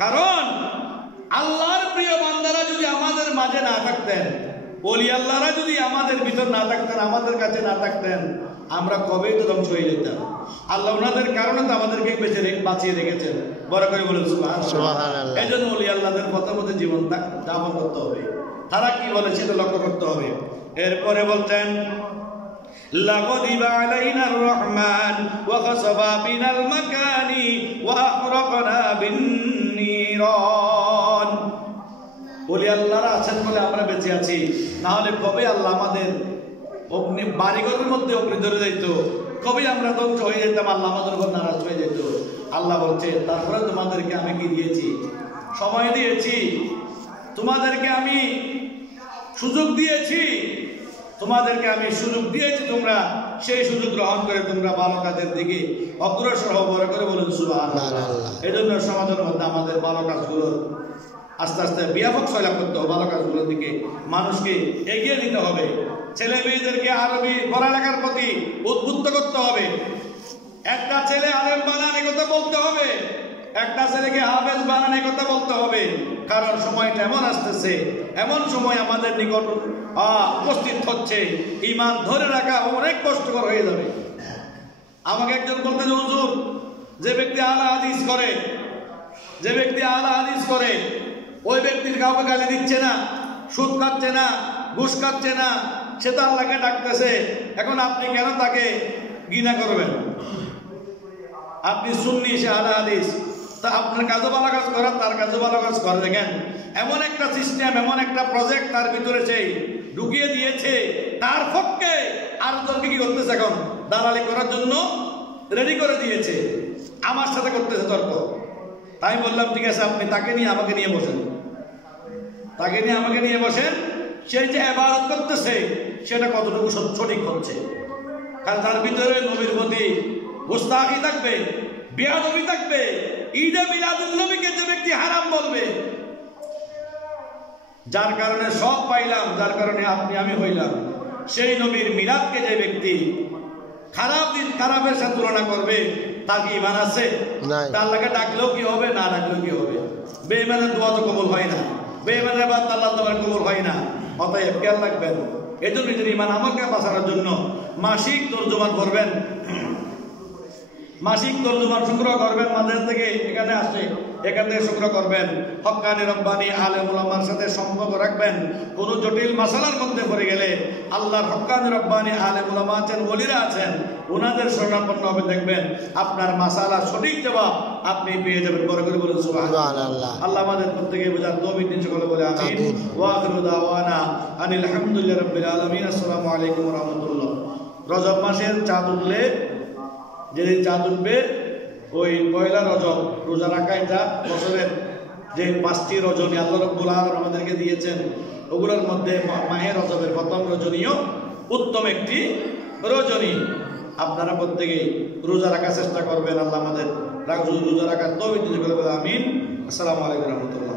কারণ আল্লাহর প্রিয় বান্দারা যদি আমাদের মাঝে না থাকতেন, ওলি আল্লাহরা যদি আমাদের ভিতর না থাকতেন, আমাদের কাছে না থাকতেন, আমরা কবেই তো ধ্বংস হয়ে যেতাম। আল্লাহ ওনাদের কারণে তো আমাদেরকে বাঁচিয়ে রেখেছেন। বড় করে বলেন সুবহানাল্লাহ। এই জন্য ওলি আল্লাহদের পথে পথে জীবন যাপন করতে হবে। তারা কি বলে সেটা লক্ষ্য করতে হবে। এরপরে বলতেন لغضب علينا الرحمن وخسف بنا المكان وأحرقنا بالنيران। বলি আল্লাহরা আছেন বলে আমরা বেঁচে আছি, না হলে কবে আল্লাহ আমাদের বাড়িঘরের মধ্যে অগ্নি ধরে যেত, কবে আমরা ধ্বংস হয়ে যেতাম, আল্লাহ আমাদের উপর নারাজ হয়ে যেত। আল্লাহ বলছে তারপরে তোমাদেরকে আমি কি দিয়েছি? সময় দিয়েছি, তোমাদেরকে আমি সুযোগ দিয়েছি, তোমরা সেই সুযোগ গ্রহণ করে তোমরা ভালো কাজের দিকে অগ্রসর হও। বড় করে বলুন সুবহানাল্লাহ। এই জন্য সমাজের মধ্যে আমাদের ভালো কাজগুলো আস্তে আস্তে ব্যাপক ছয়লাভ করতে হবে। ভালো কাজগুলোর দিকে মানুষকে এগিয়ে নিতে হবে। ছেলে মেয়েদেরকে আরবি পড়ালেখার প্রতি উদ্বুদ্ধ করতে হবে। একটা ছেলে আলেম বানান কথা বলতে হবে, একটা ছেলেকে হাফেজ বানান কথা বলতে হবে। কারণ সময়টা এমন আসতেছে, এমন সময় আমাদের নিকট উপস্থিত হচ্ছে, ঈমান ধরে রাখা অনেক কষ্টকর হয়ে যাবে। আমাকে একজন বলতে যে হুজুর, যে ব্যক্তি আলা হাদিস করে ওই ব্যক্তির কাউকে গালি দিচ্ছে না, সুদ খাচ্ছে না, ঘুষ খাচ্ছে না, সে তো আল্লাহকে ডাকতেছে, এখন আপনি কেন তাকে ঘৃণা করবেন? আপনি সুন্নি, সে আলা হাদিস, তা আপনার কাজও ভালো কাজ করার, তার কাজও ভালো কাজ করে। দেখেন এমন একটা সিস্টেম, এমন একটা প্রজেক্ট তার ভিতরে সেই ঢুকিয়ে দিয়েছে, তার পক্ষে আর দলকে কি করতেছে, এখন দালালি করার জন্য রেডি করে দিয়েছে, আমার সাথে করতেছে তর্ক। তাই বললাম ঠিক আছে, আপনি তাকে নিয়ে আমাকে নিয়ে বসেন, সেই যে ইবাদত করতেছে সেটা কতটুকু সঠিক হচ্ছে। কারণ তার ভিতরে নবীর প্রতি গুস্তাখি থাকবে, বেয়াদবি থাকবে। ঈদে মিলাদুন নবীকে যে ব্যক্তি হারাম বলবে, যার কারণে সব পাইলাম, যার কারণে আপনি আমি হইলাম, সেই নবীর মিলাদকে যে ব্যক্তি খারাপের সাথে তুলনা করবে, তার কি ঈমান আছে? আল্লাহকে ডাকলেও কি হবে, না ডাকলেও কি হবে? বেঈমানের দোয়া তো কবুল হয় না, বেঈমানের বাদ আল্লাহ তোমার কবুল হয় না। অতএব খেয়াল রাখবেন। এই জন্য নিজের ঈমান আমাকে বাঁচানোর জন্য মাসিক তর্জমান করবেন, মাসিক তর্জমান সংগ্রহ করবেন। মাদ্রাসা থেকে এখানে আসে, এখান থেকে সংগ্রহ করবেন। হক্কানি রব্বানি আলেম উলামার সাথে সম্পর্ক রাখবেন। কোনো জটিল মাসালার মধ্যে পড়ে গেলে আল্লাহর হক্কানি রব্বানি আলেম উলামা আছেন, ওলিরা আছেন, ওনাদের শরণাপন্ন হবে। দেখবেন আপনার মাসালা সঠিক জবাব আপনি পেয়ে যাবেন। বড় করে বলুন সুবহানাল্লাহ। আল্লাহ আমাদের প্রত্যেককে বোঝার তৌফিক দিন, সকলে বলে আমিন। ওয়া আখিরু দাওয়ানা আনিল হামদুলিল্লাহি রাব্বিল আলামিন। আসসালামু আলাইকুম ওয়া রাহমাতুল্লাহ। রজব মাসের চাঁদ উঠলে, যেদিন চাঁদ উঠবে ওই পয়লা রজব রোজা রাখা, এটা বছরের যে 5টি রজনী আল্লাহ রাব্বুল আলামিন আমাদেরকে দিয়েছেন, ওগুলোর মধ্যে মাহে রজবের প্রথম রজনীও উত্তম একটি রজনী। আপনারা প্রত্যেকেই রোজা রাখার চেষ্টা করবেন। আল্লাহ আমাদের রোজা রাখার তৌফিক দিন, সকলে বলে আমিন। আসসালামু আলাইকুম ওয়া রাহমাতুল্লাহ।